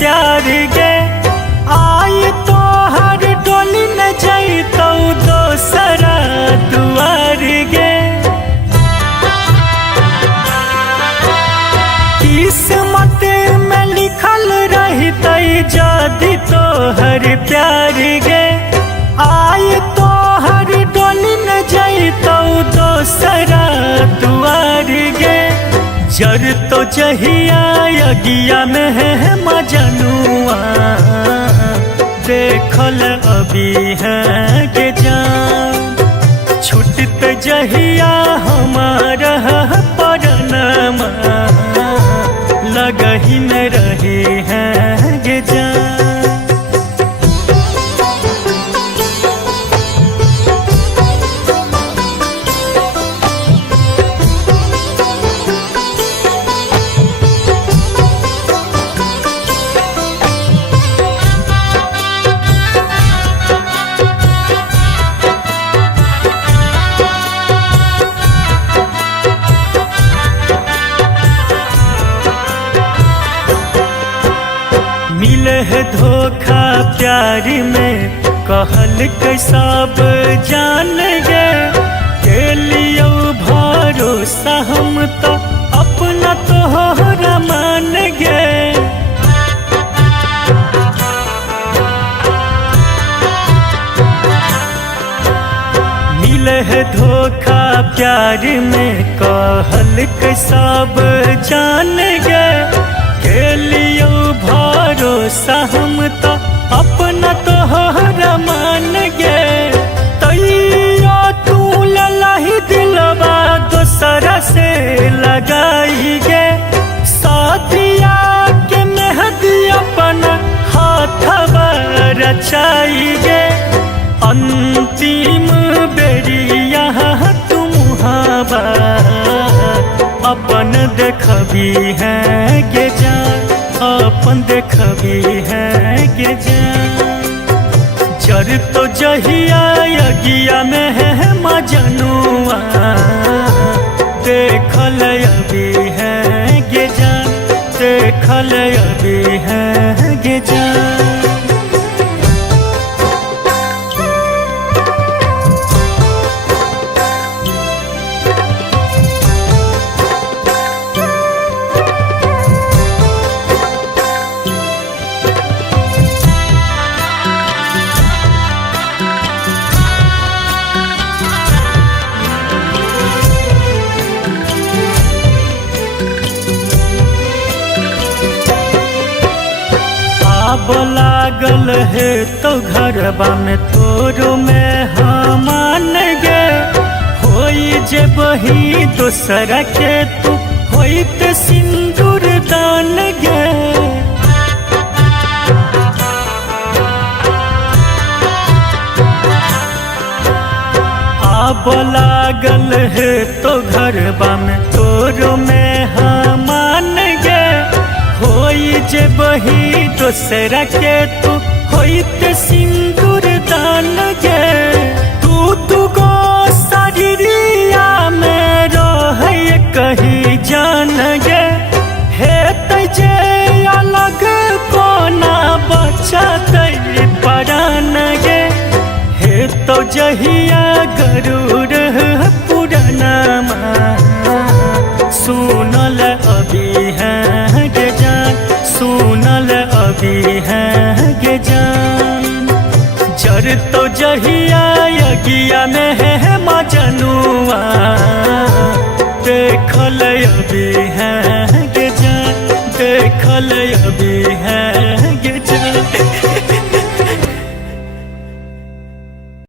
प्यार गे। आई तो हर डोली न जैतौ दोसरा दुआर गे। किस्मत में लिखल रहतै जदि तोहर प्यार गे। आई तो हर डोली न जैतौ दोसरा दुआर गे। जर तो जहिया अगिया में है मजनुआ, देखल अभी है के जान। छुटत जहिया हमारा परनमा, लगही में रहे हैं गे जान। मिले है धोखा प्यार में, कहल के सब जान गे। के लियो भरोसा हम तो अपना तोहरा मान गे। मिले है धोखा प्यार में, कहल के सब जान गे। के लियो भरोसा हम तो अपना तोहरा मान गे। तैयो तू ललही दिलवा दोसरा से लगाई गे। साथिया के मेहदी अपना हाथवा रचाई गे। अंतिम बेरिया तुम हवा अपन देखबी है गे जान। अपन देखबी है गे जान। जर तो जहिया अगिया में है मजनुआ, देखल अभी है गे जान। देखल अभी है गे जान। अब लागल है तो घरबा में तोरो में हमान गे। होई जे बही दोसरा के तू होइत सिंदूर दान गे। अब लागल है तो घरबा में तोरो में हमान गे। होई जे बही दोसरा के तू होइत सिंदूर दान गे। तू गो शरीरिया में रहे कही जान गे। हे जे अलग कोना बचतै परान गे। हे तो जहिया गरुड़ पुरानमा, सुनल अभी है गे जान। सुनल अभी है गे जान। जर तो जहिया अगिया में है मजनुआ, देखल अभी है गे जान। देखल अभी है